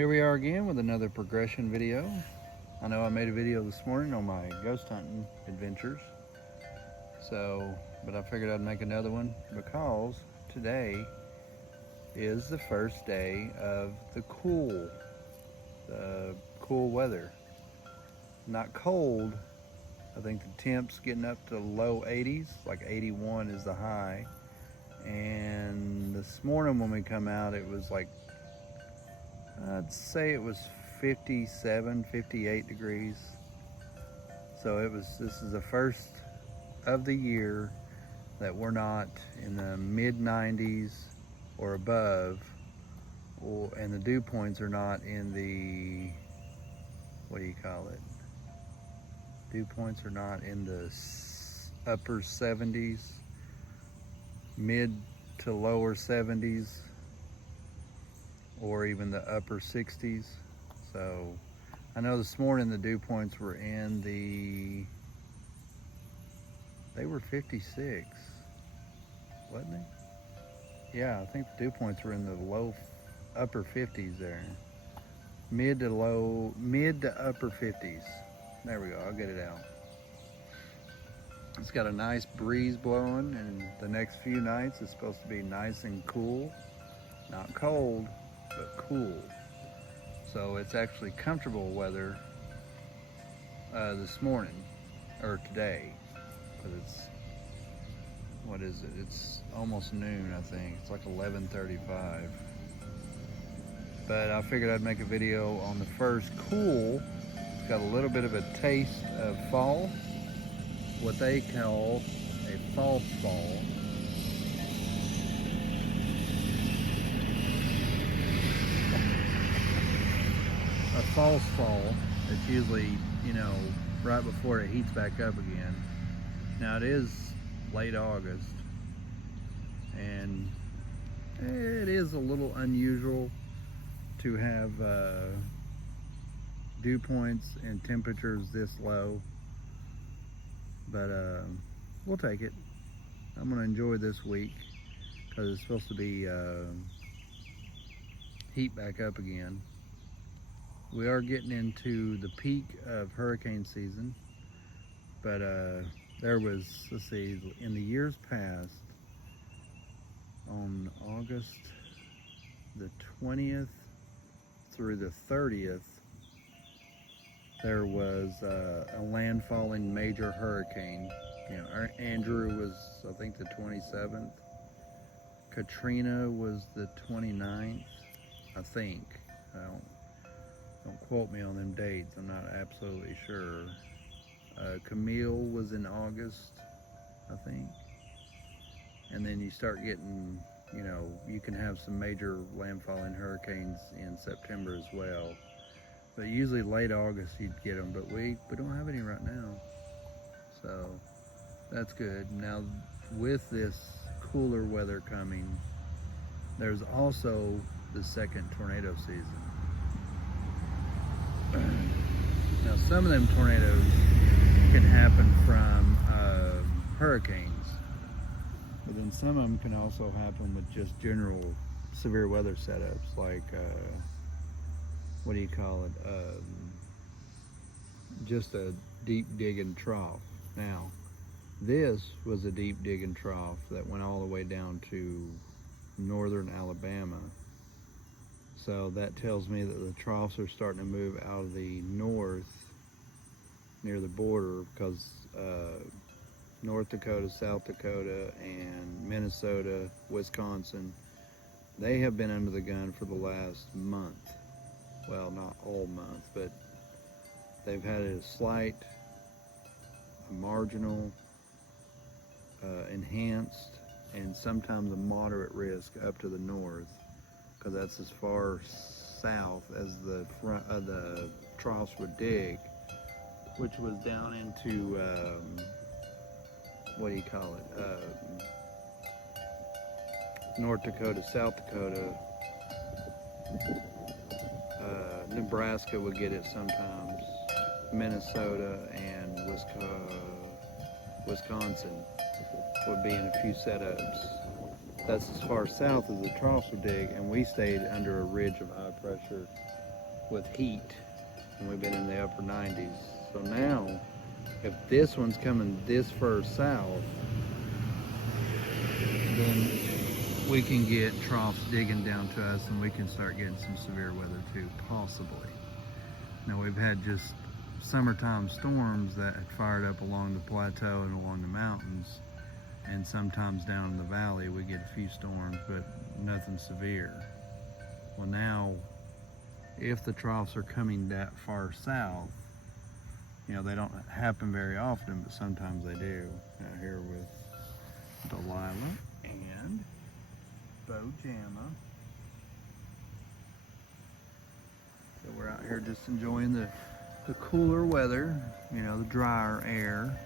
Here we are again with another progression video. I know I made a video this morning on my ghost hunting adventures. But I figured I'd make another one because today is the first day of the cool weather. Not cold. I think the temp's getting up to low 80s, like 81 is the high. And this morning when we come out, it was like, I'd say it was 57, 58 degrees. So this is the first of the year that we're not in the mid 90s or above, and the dew points are not in the, what do you call it? Dew points are not in the upper 70s, mid to lower 70s, or even the upper 60s. So I know this morning the dew points were in they were 56, wasn't they? Yeah, I think the dew points were in the upper 50s there. Mid to upper 50s. There we go, I'll get it out. It's got a nice breeze blowing, and the next few nights it's supposed to be nice and cool. Not cold, but cool. So it's actually comfortable weather this morning, or today, because what is it? It's almost noon, I think. It's like 11:35. But I figured I'd make a video on the first cool. It's got a little bit of a taste of fall, what they call a false fall. A false fall, it's usually, right before it heats back up again. Now it is late August, and it is a little unusual to have dew points and temperatures this low, but we'll take it. I'm gonna enjoy this week because it's supposed to be heat back up again. We are getting into the peak of hurricane season, but there was, let's see, in the years past, on August the 20th through the 30th, there was a landfalling major hurricane. Andrew was, I think, the 27th. Katrina was the 29th, I think. Don't quote me on them dates, I'm not absolutely sure. Camille was in August, I think. And then you start getting, you can have some major landfalling hurricanes in September as well. But usually late August you'd get them, but we don't have any right now. So that's good. Now with this cooler weather coming, there's also the second tornado season. Now some of them tornadoes can happen from hurricanes, but then some of them can also happen with just general severe weather setups, like what do you call it? Just a deep digging trough. Now, this was a deep digging trough that went all the way down to northern Alabama. So that tells me that the troughs are starting to move out of the north near the border, because North Dakota, South Dakota, and Minnesota, Wisconsin, they have been under the gun for the last month. Well, not all month, but they've had a slight, a marginal, enhanced, and sometimes a moderate risk up to the north, because that's as far south as the front of the troughs would dig, which was down into what do you call it? North Dakota, South Dakota, Nebraska would get it sometimes. Minnesota and Wisconsin would be in a few setups. That's as far south as the troughs would dig, and we stayed under a ridge of high pressure with heat, and we've been in the upper 90s. So now, if this one's coming this far south, then we can get troughs digging down to us, and we can start getting some severe weather too, possibly. Now, we've had just summertime storms that had fired up along the plateau and along the mountains, and sometimes down in the valley we get a few storms, but nothing severe. Well, now, if the troughs are coming that far south, you know, they don't happen very often, but sometimes they do. Out here with Delilah and Bojama. So we're out here just enjoying the cooler weather, you know, the drier air.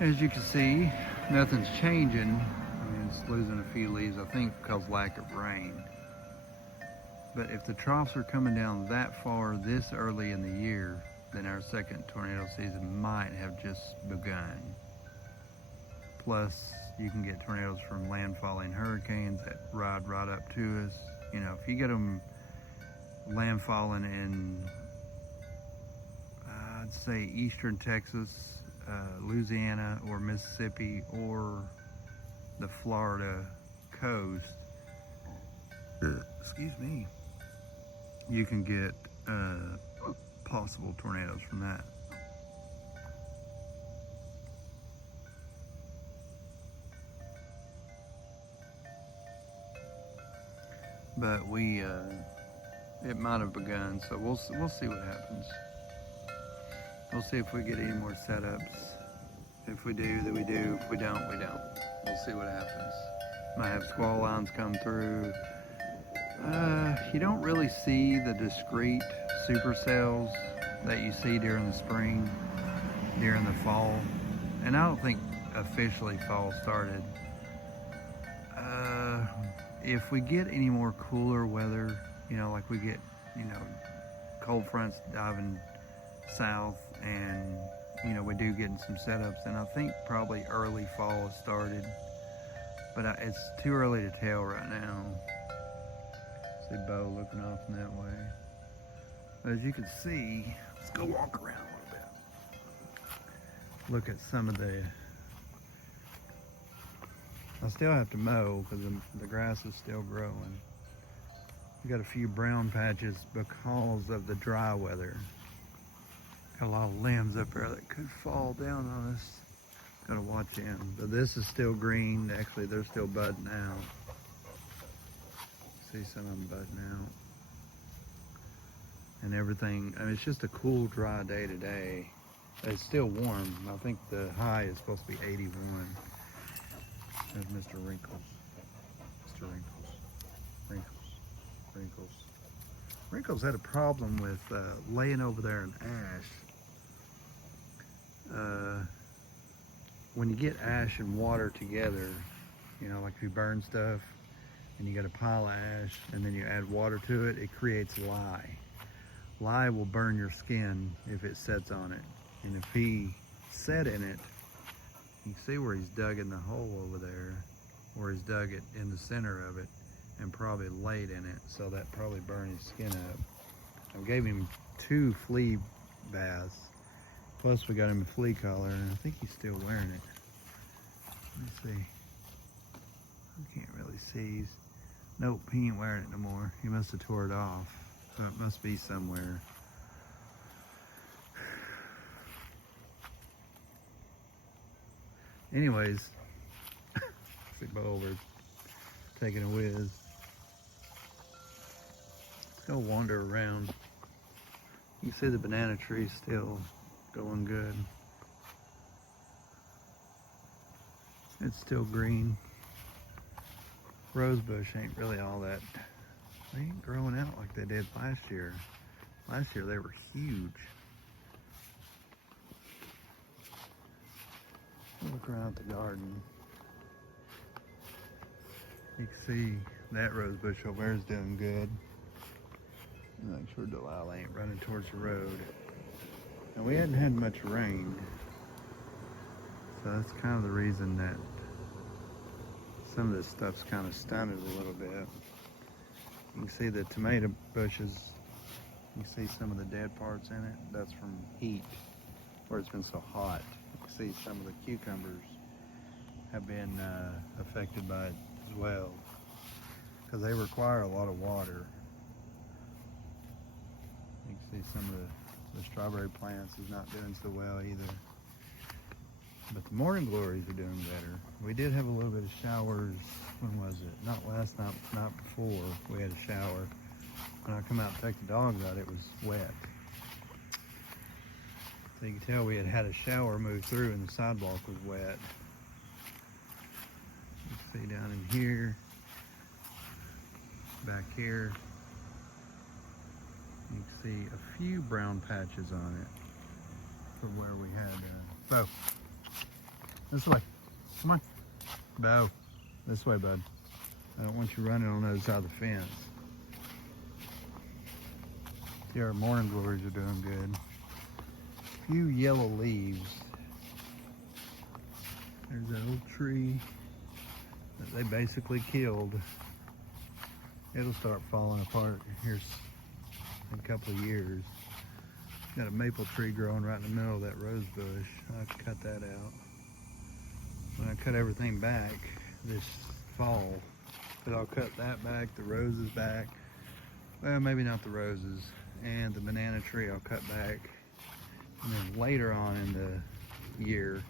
As you can see, nothing's changing. I mean, it's losing a few leaves, I think because lack of rain. But if the troughs are coming down that far this early in the year, then our second tornado season might have just begun. Plus, you can get tornadoes from landfalling hurricanes that ride right up to us. You know, if you get them landfalling in, I'd say eastern Texas, Louisiana, or Mississippi, or the Florida coast, excuse me, you can get possible tornadoes from that. But it might have begun, so we'll see what happens. We'll see if we get any more setups. If we do, then we do. If we don't, we don't. We'll see what happens. Might have squall lines come through. You don't really see the discrete supercells that you see during the spring, during the fall. And I don't think officially fall started. If we get any more cooler weather, you know, like we get, you know, cold fronts diving south, and, you know, we do getting some setups, and I think probably early fall has started. But it's too early to tell right now. See Bo looking off in that way. But as you can see, let's go walk around a little bit. Look at some of the, I still have to mow because the grass is still growing. We got a few brown patches because of the dry weather. Got a lot of limbs up there that could fall down on us. Gotta watch them. But this is still green. Actually, they're still budding out. See some of them budding out. And everything, I mean, it's just a cool, dry day today. It's still warm. I think the high is supposed to be 81. There's Mr. Wrinkles. Mr. Wrinkles. Wrinkles. Wrinkles. Wrinkles had a problem with laying over there in ash. When you get ash and water together, you know, like if you burn stuff and you got a pile of ash and then you add water to it, it creates lye. Lye will burn your skin if it sets on it. And if he set in it, you can see where he's dug in the hole over there, where he's dug it in the center of it and probably laid in it, so that probably burned his skin up. I gave him 2 flea baths, plus we got him a flea collar, and I think he's still wearing it. Let me see. I can't really see. Nope, he ain't wearing it no more. He must have tore it off, so it must be somewhere. Anyways, see Bo over taking a whiz. Let's go wander around. You can see the banana tree still going good. It's still green. Rosebush ain't really all that, they ain't growing out like they did last year. Last year they were huge. Look around the garden. You can see that rosebush over there is doing good. Make sure Delilah ain't running towards the road. And we hadn't had much rain, so that's kind of the reason that some of this stuff's kind of stunted a little bit. You can You see the tomato bushes, you see some of the dead parts in it. That's from heat, where it's been so hot. You see some of the cucumbers have been affected by it as well, because they require a lot of water. You can see some of the strawberry plants is not doing so well either. But the morning glories are doing better. We did have a little bit of showers. When was it? Not last night, not before. We had a shower. When I come out to take the dogs out, it was wet. So you can tell we had a shower move through and the sidewalk was wet. You can see down in here, back here, you can see a few brown patches on it from where we had, Bo, this way, come on, Bo, this way, bud. I don't want you running on the other side of the fence. See, our morning glories are doing good. A few yellow leaves. There's that old tree that they basically killed. It'll start falling apart here in a couple of years. Got a maple tree growing right in the middle of that rose bush. I have to cut that out. When I cut everything back this fall, but I'll cut that back, the roses back. Well, maybe not the roses. And the banana tree I'll cut back. And then later on in the year,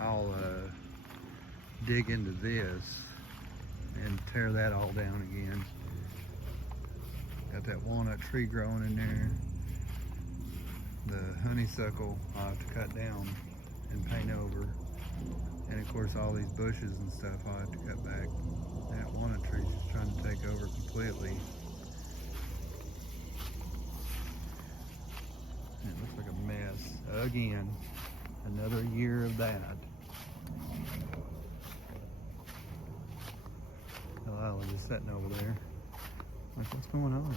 I'll dig into this and tear that all down again. Got that walnut tree growing in there. The honeysuckle I'll have to cut down and paint over. And of course all these bushes and stuff I'll have to cut back. That walnut tree's just trying to take over completely. It looks like a mess. Again, another year of that. Delilah just sitting over there. Like, what's going on?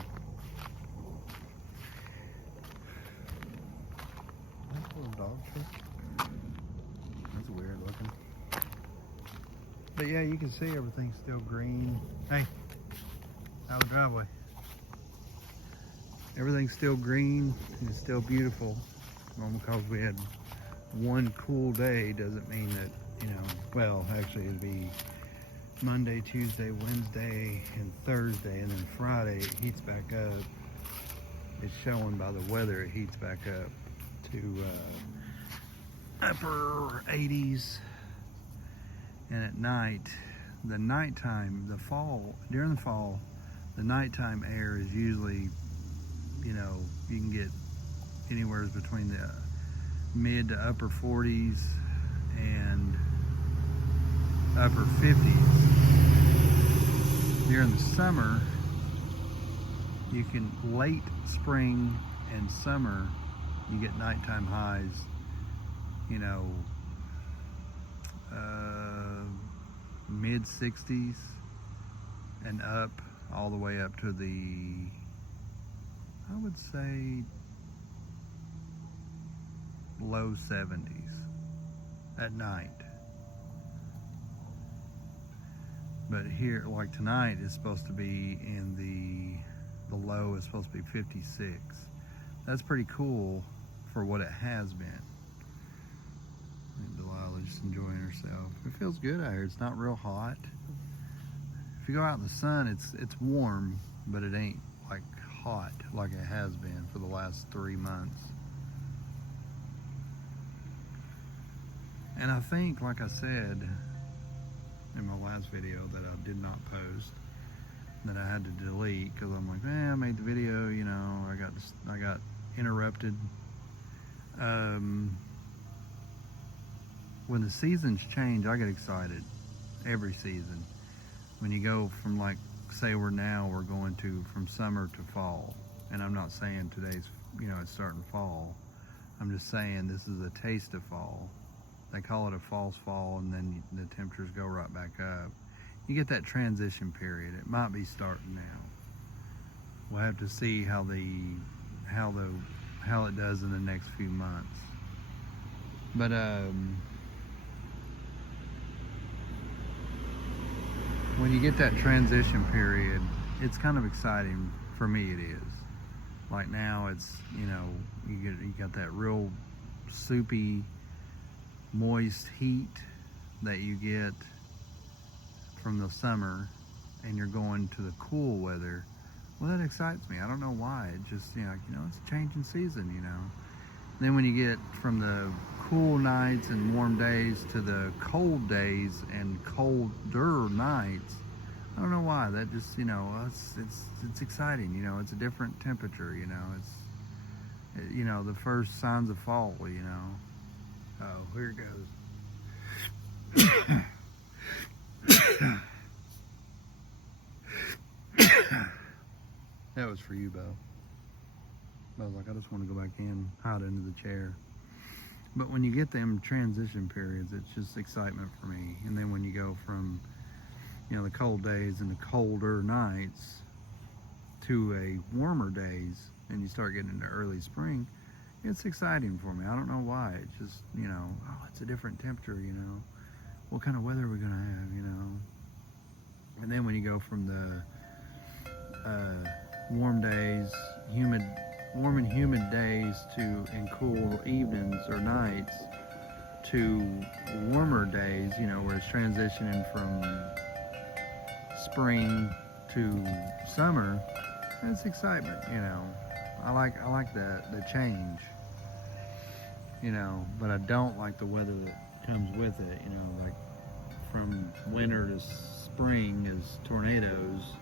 That little dog shit. That's weird looking. But yeah, you can see everything's still green. Hey, out of the driveway. Everything's still green and it's still beautiful. Well, because we had one cool day doesn't mean that, you know, well, actually it'd be Monday, Tuesday, Wednesday, and Thursday, and then Friday it heats back up. It's showing by the weather it heats back up to upper 80s. And at night, the nighttime, during the fall, the nighttime air is usually, you know, you can get anywhere between the mid to upper 40s and upper 50s. During the summer, you can, late spring and summer, you get nighttime highs, you know, mid 60s and up, all the way up to the, I would say, low 70s at night. But here, like tonight, is supposed to be in the low is supposed to be 56. That's pretty cool for what it has been. And Delilah's just enjoying herself. It feels good out here. It's not real hot. If you go out in the sun, it's warm, but it ain't like hot like it has been for the last 3 months. And I think, like I said in my last video that I did not post, that I had to delete because I'm like, I made the video, you know, I got interrupted. When the seasons change, I get excited every season. When you go from, like, say we're going to from summer to fall, and I'm not saying today's, you know, it's starting fall. I'm just saying this is a taste of fall. They call it a false fall, and then the temperatures go right back up. You get that transition period. It might be starting now. We'll have to see how it does in the next few months. But when you get that transition period, it's kind of exciting. For me, it is. Like now, it's, you know, you got that real soupy, moist heat that you get from the summer, and you're going to the cool weather. Well, that excites me. I don't know why. It just, you know, it's a changing season, you know. Then when you get from the cool nights and warm days to the cold days and colder nights, I don't know why. That just, you know, it's exciting. You know, it's a different temperature. You know, it's, you know, the first signs of fall. You know. Oh, here it goes. That was for you, Bo. I was like, I just want to go back in, hide into the chair. But when you get them transition periods, it's just excitement for me. And then when you go from, you know, the cold days and the colder nights to a warmer days, and you start getting into early spring, it's exciting for me. I don't know why. It's just, you know, oh, it's a different temperature, you know. What kind of weather are we going to have, you know? And then when you go from the warm days, warm and humid days and cool evenings or nights to warmer days, you know, where it's transitioning from spring to summer, that's excitement, you know. I like the change, you know, but I don't like the weather that comes with it, you know, like from winter to spring is tornadoes.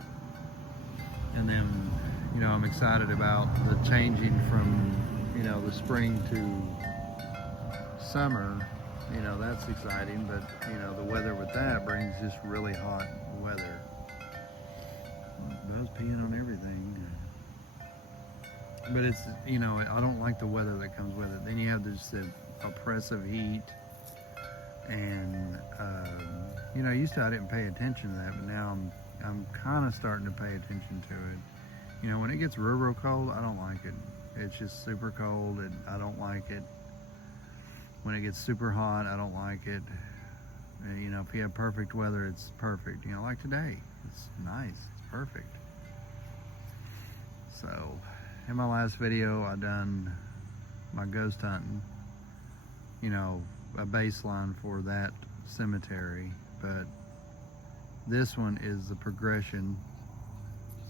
And then, you know, I'm excited about the changing from, you know, the spring to summer. You know, that's exciting, but, you know, the weather with that brings just really hot weather. I was peeing on everything. But it's, you know, I don't like the weather that comes with it. Then you have this oppressive heat. And, you know, used to I didn't pay attention to that, but now I'm kind of starting to pay attention to it. You know, when it gets real cold, I don't like it. It's just super cold, and I don't like it. When it gets super hot, I don't like it. And, you know, if you have perfect weather, it's perfect. You know, like today, it's nice, it's perfect. So, in my last video, I done my ghost hunting. You know, a baseline for that cemetery, but this one is the progression.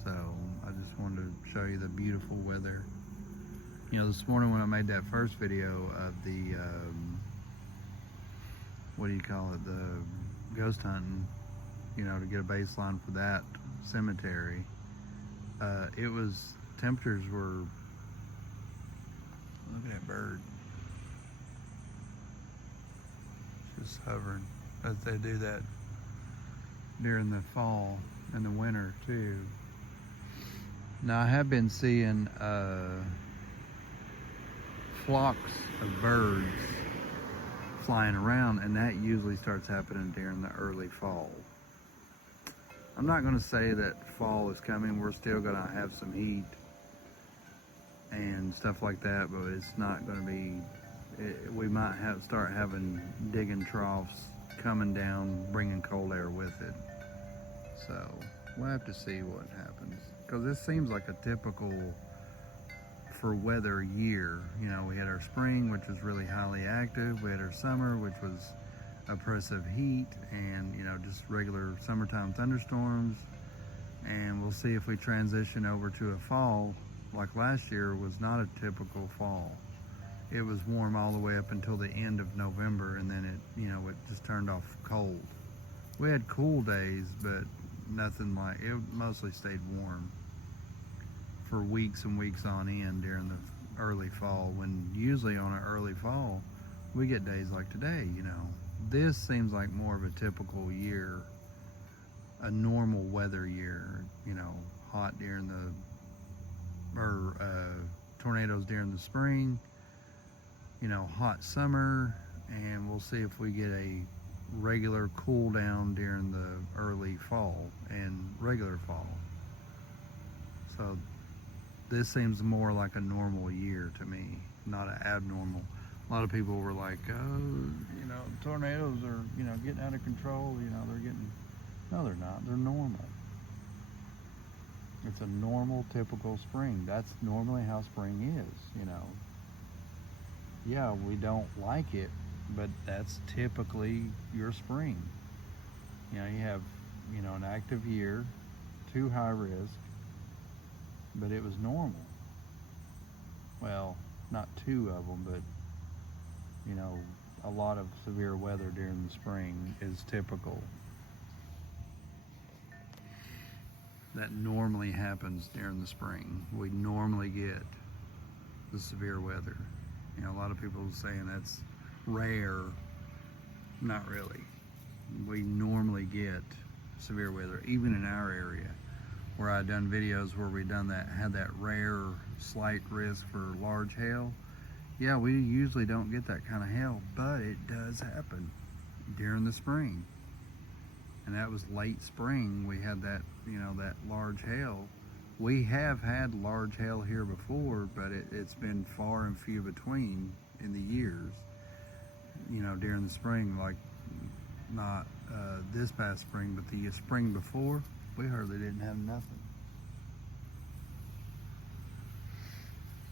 So I just wanted to show you the beautiful weather. You know, this morning when I made that first video of the what do you call it, the ghost hunting, you know, to get a baseline for that cemetery, it was, temperatures were, look at that bird, just hovering, as they do that during the fall and the winter too. Now I have been seeing flocks of birds flying around, and that usually starts happening during the early fall. I'm not going to say that fall is coming. We're still going to have some heat and stuff like that, but it's not going to be, we might start having digging troughs coming down, bringing cold air with it. So we'll have to see what happens, because this seems like a typical for weather year. You know, we had our spring, which was really highly active. We had our summer, which was oppressive heat and, you know, just regular summertime thunderstorms. And we'll see if we transition over to a fall. Like last year was not a typical fall. It was warm all the way up until the end of November, and then it, you know, it just turned off cold. We had cool days, but nothing like, it mostly stayed warm for weeks and weeks on end during the early fall, when usually on an early fall we get days like today. You know, this seems like more of a typical year, a normal weather year. You know, hot during the, or tornadoes during the spring, you know, hot summer, and we'll see if we get a regular cool down during the early fall and regular fall. So this seems more like a normal year to me, not an abnormal. A lot of people were like, oh, you know, tornadoes are, you know, getting out of control. You know, they're getting No, they're not. They're normal. It's a normal, typical spring. That's normally how spring is, you know. Yeah, we don't like it, but that's typically your spring. You know, you have, you know, an active year, too high risk, but it was normal. Well, not two of them, but, you know, a lot of severe weather during the spring is typical. That normally happens during the spring. We normally get the severe weather. You know, a lot of people are saying that's rare. Not really. We normally get severe weather, even in our area, where I've done videos where we done that, had that rare slight risk for large hail. Yeah, we usually don't get that kind of hail, but it does happen during the spring. And that was late spring. We had that, you know, that large hail. We have had large hail here before, but it's been far and few between in the years. You know, during the spring, like not this past spring, but the spring before, we hardly didn't have nothing.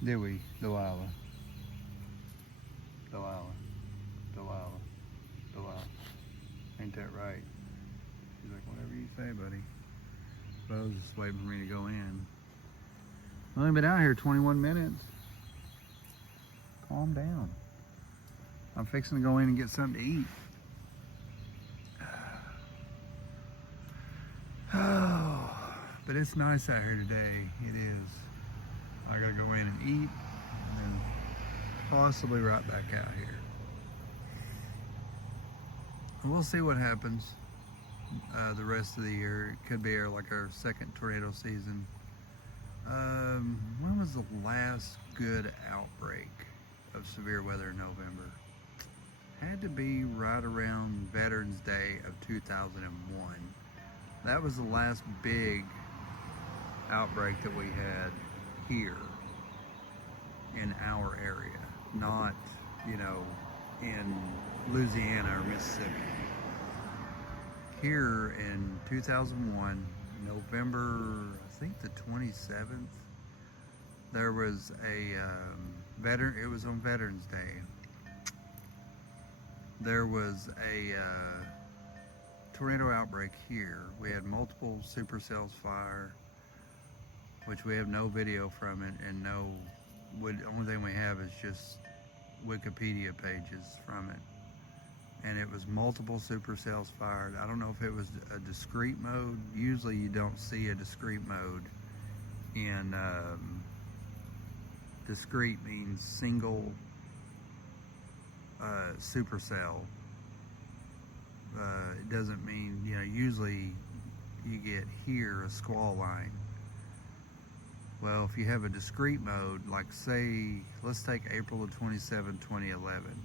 Did we, Delilah? Delilah, Delilah, Delilah. Ain't that right? She's like, whatever you say, buddy. Bo's just waiting for me to go in. I've only been out here 21 minutes. Calm down. I'm fixing to go in and get something to eat. Oh, but it's nice out here today. It is. I gotta go in and eat and then possibly right back out here. And we'll see what happens the rest of the year. It could be like our second tornado season. When was the last good outbreak of severe weather in November? Had to be right around Veterans Day of 2001. That was the last big outbreak that we had here in our area, not, you know, in Louisiana or Mississippi. Here in 2001, November, I think the 27th, there was a it was on Veterans Day. There was a tornado outbreak here. We had multiple supercells fire, which we have no video from it, and the only thing we have is just Wikipedia pages from it. And it was multiple supercells fired. I don't know if it was a discrete mode. Usually you don't see a discrete mode. And discrete means single supercell. It doesn't mean, you know, usually you get here a squall line. Well, if you have a discrete mode, like say, let's take April of 27, 2011.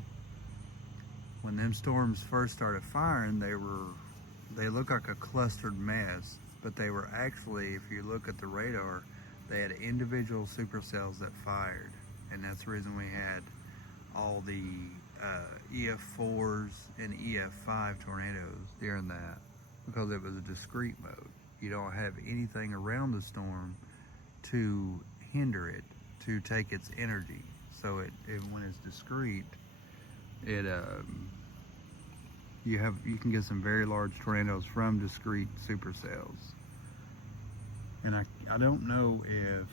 When them storms first started firing, they looked like a clustered mess, but they were actually, if you look at the radar, they had individual supercells that fired. And that's the reason we had all the EF4s and EF5 tornadoes during that, because it was a discrete mode. You don't have anything around the storm to hinder it, to take its energy. So when it's discrete, you can get some very large tornadoes from discrete supercells. And I don't know if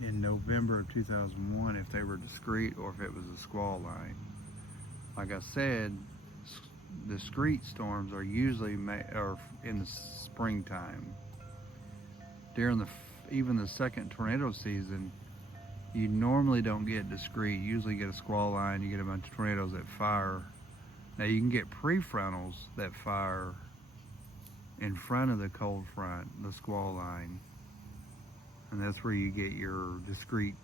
in November of 2001 if they were discrete or if it was a squall line. Like I said, discrete storms are usually in the springtime. During even the second tornado season, you normally don't get discrete. You usually get a squall line. You get a bunch of tornadoes that fire. Now you can get prefrontals that fire in front of the cold front, the squall line, and that's where you get your discrete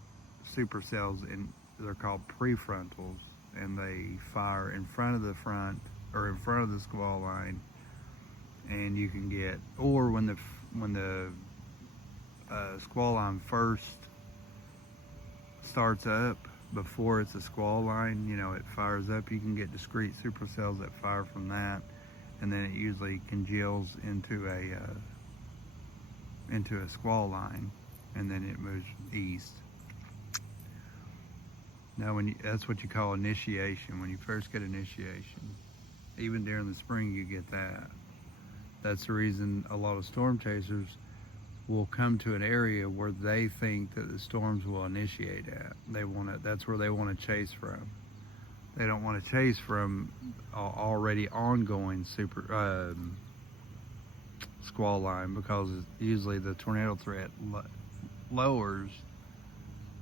supercells, and they're called prefrontals, and they fire in front of the front or in front of the squall line. And you can get, or when the squall line first starts up, before it's a squall line, you know, it fires up, you can get discrete supercells that fire from that. and then it usually congeals into a squall line, and then it moves east. Now, that's what you call initiation. When you first get initiation, even during the spring, you get that. That's the reason a lot of storm chasers will come to an area where they think that the storms will initiate at. That's where they want to chase from. They don't want to chase from already ongoing squall line, because usually the tornado threat lowers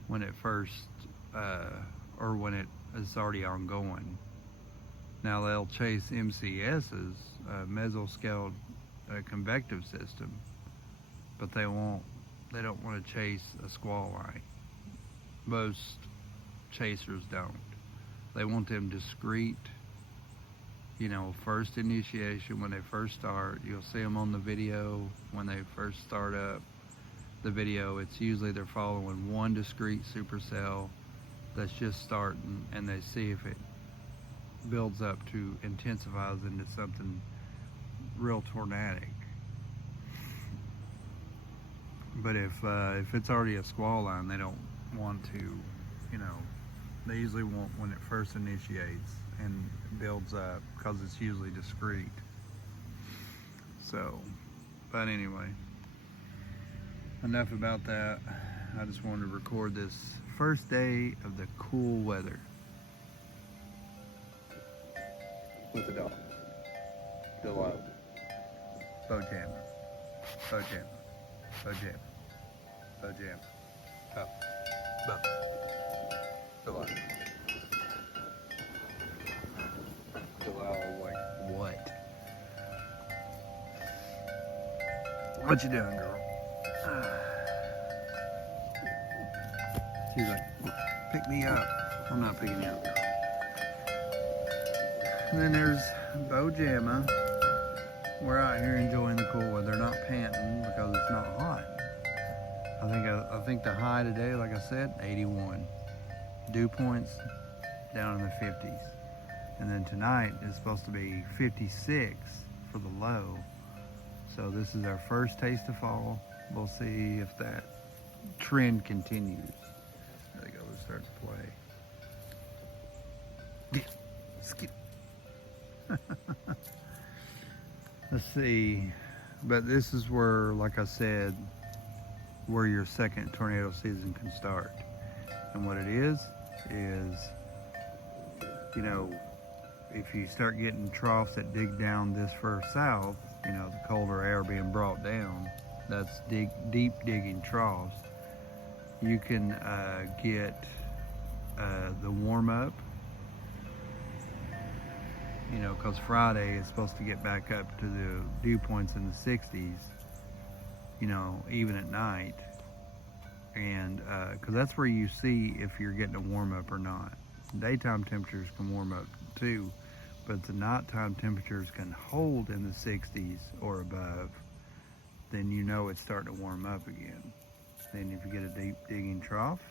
when it first or when it is already ongoing. Now they'll chase MCS's mesoscale convective system, but they don't want to chase a squall line. Most chasers don't. They want them discrete, first initiation when they first start. You'll see them on the video when they first start up the video. It's usually they're following one discrete supercell that's just starting, and they see if it builds up to intensifies into something real tornadic. But if it's already a squall line, they don't want to, they usually want when it first initiates and builds up, because it's usually discrete. So, but anyway, enough about that. I just wanted to record this first day of the cool weather with the dog. Delilah. Bojamma. Bojamma. Bojamma. Bojamma. Up. Up. Delilah. Delilah, like what? What you doing, girl? She's like, pick me up. I'm not picking you up. And then there's Bojamma. We're out here enjoying the cool weather, not panting because it's not hot. I think the high today, like I said, 81. Dew points down in the 50s. And then tonight is supposed to be 56 for the low. So this is our first taste of fall. We'll see if that trend continues. There we go, it starts to play. Skip. Let's see. But this is where, like I said, where your second tornado season can start. And what it is, if you start getting troughs that dig down this far south, the colder air being brought down, that's deep digging troughs, you can get the warm up, because Friday is supposed to get back up to the dew points in the 60s, even at night. And because that's where you see if you're getting a warm up or not. Daytime temperatures can warm up too, but the nighttime temperatures can hold in the 60s or above, then it's starting to warm up again. Then if you get a deep digging trough,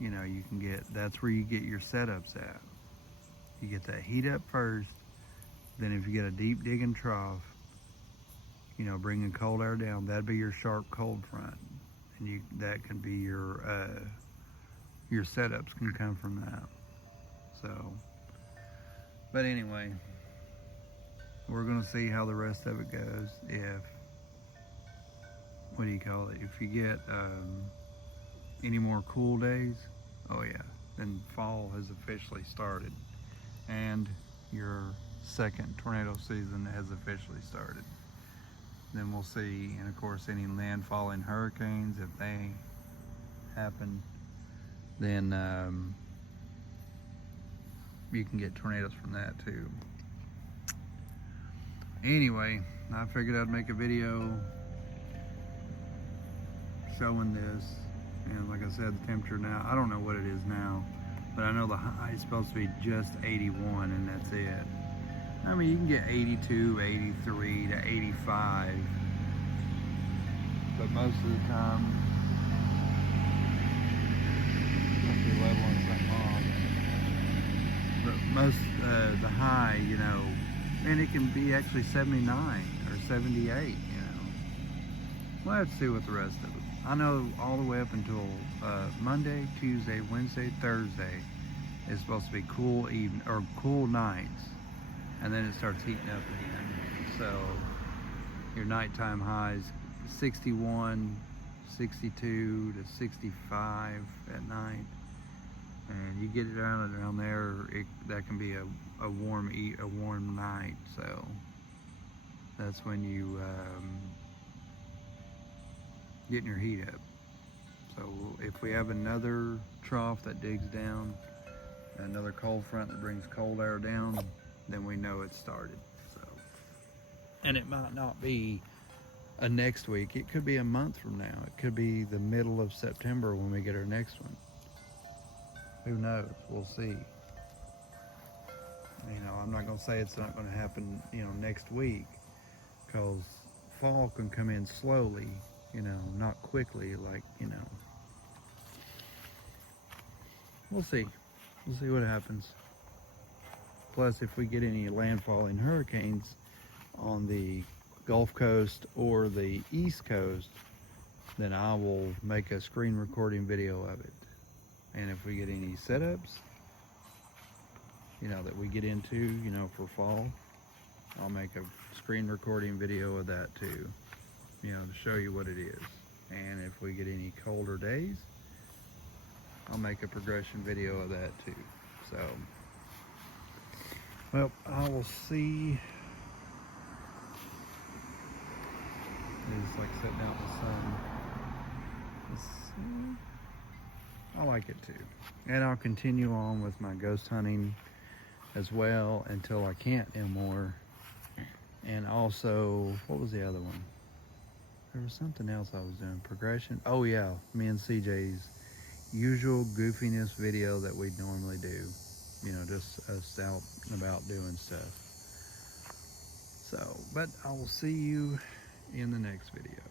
you can that's where you get your setups at. You get that heat up first, then if you get a deep digging trough, bringing cold air down, that'd be your sharp cold front. And that can be your setups can come from that. So, but anyway, we're gonna see how the rest of it goes. If you get any more cool days, oh yeah, then fall has officially started, and your second tornado season has officially started. Then we'll see, and of course any landfalling hurricanes, if they happen, then you can get tornadoes from that too. Anyway, I figured I'd make a video showing this, and like I said, the temperature now, I don't know what it is now, but I know the high is supposed to be just 81, and that's it. I mean, you can get 82, 83 to 85, but most of the time, must be leveling something off. But most, the high, And it can be actually 79 or 78, We'll have to see what the rest of it. I know all the way up until Monday, Tuesday, Wednesday, Thursday is supposed to be cool evening or cool nights, and then it starts heating up again. So your nighttime highs 61, 62 to 65 at night, and you get it around there. That can be a warm night. So that's when you getting your heat up. So if we have another trough that digs down, another cold front that brings cold air down, then we know it started. So, and it might not be a next week. It could be a month from now. It could be the middle of September when we get our next one. Who knows? We'll see. I'm not going to say it's not going to happen, next week, because fall can come in slowly, not quickly, we'll see. We'll see what happens. Plus, if we get any landfalling hurricanes on the Gulf Coast or the East Coast, then I will make a screen recording video of it. And if we get any setups, that we get into, for fall, I'll make a screen recording video of that too, to show you what it is. And if we get any colder days, I'll make a progression video of that too. So, well, I will see. It's like sitting out in the sun. I like it too. And I'll continue on with my ghost hunting as well until I can't anymore. And also, what was the other one? There was something else I was doing. Progression. Oh yeah, me and CJ's usual goofiness video that we normally do. Just us out and about doing stuff. So, but I will see you in the next video.